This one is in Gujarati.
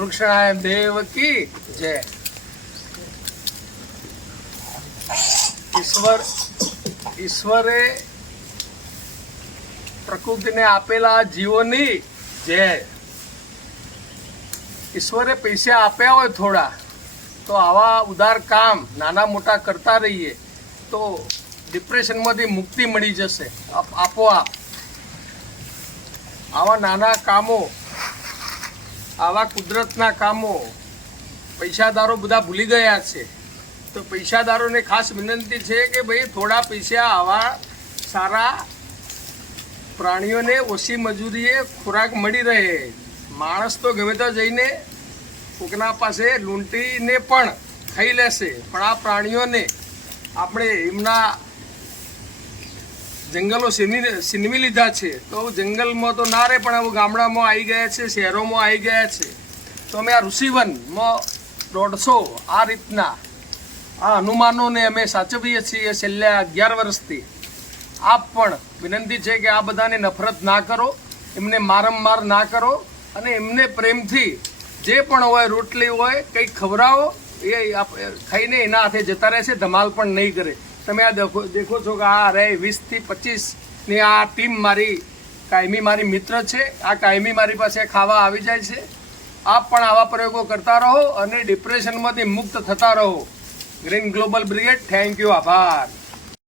કૃષ્ણાય દેવ કી જય। ઈશ્વરે પ્રકૃતિને આપેલા જીવોની જય। ઈશ્વરે પૈસા આપ્યા હોય થોડા તો આવા ઉદાર કામ નાના મોટા કરતા રહીએ તો ડિપ્રેશનમાંથી મુક્તિ મળી જશે આપોઆપ। આવા નાના કામો, આવા કુદરતના કામો પૈસાદારો બધા ભૂલી ગયા છે, તો પૈસાદારોને ખાસ વિનંતી છે કે ભાઈ થોડા પૈસા આવા સારા પ્રાણીઓને ઓછી મજૂરીએ ખોરાક મળી રહે। માણસ તો ગમે તો જઈને કોકના પાસે લૂંટીને પણ ખાઈ લેશે, પણ આ પ્રાણીઓને આપણે એમના જંગલો છીનવી લીધા છે, તો જંગલમાં તો ના રહે પણ હવે ગામડામાં આવી ગયા છે, શહેરોમાં આવી ગયા છે। તો અમે આ ઋષિવનમાં 150 આ રીતના આ હનુમાનોને અમે સાચવીએ છીએ છેલ્લા 11 વર્ષથી। આપ પણ વિનંતી છે કે આ બધાને નફરત ના કરો, એમને મારમાર ના કરો અને એમને પ્રેમથી જે પણ હોય રોટલી હોય કંઈક ખવડાવો, એ ખાઈને એના હાથે જતા રહેશે, ધમાલ પણ નહીં કરે। તમે આ દેખો છો કે આ રહે 20 થી 25ની આ ટીમ મારી કાયમી મારી મિત્ર છે, આ કાયમી મારી પાસે ખાવા આવી જાય છે। આપ પણ આવા પ્રયોગો કરતા રહો અને ડિપ્રેશનમાંથી મુક્ત થતા રહો। Green global brigade, thank you, આભાર।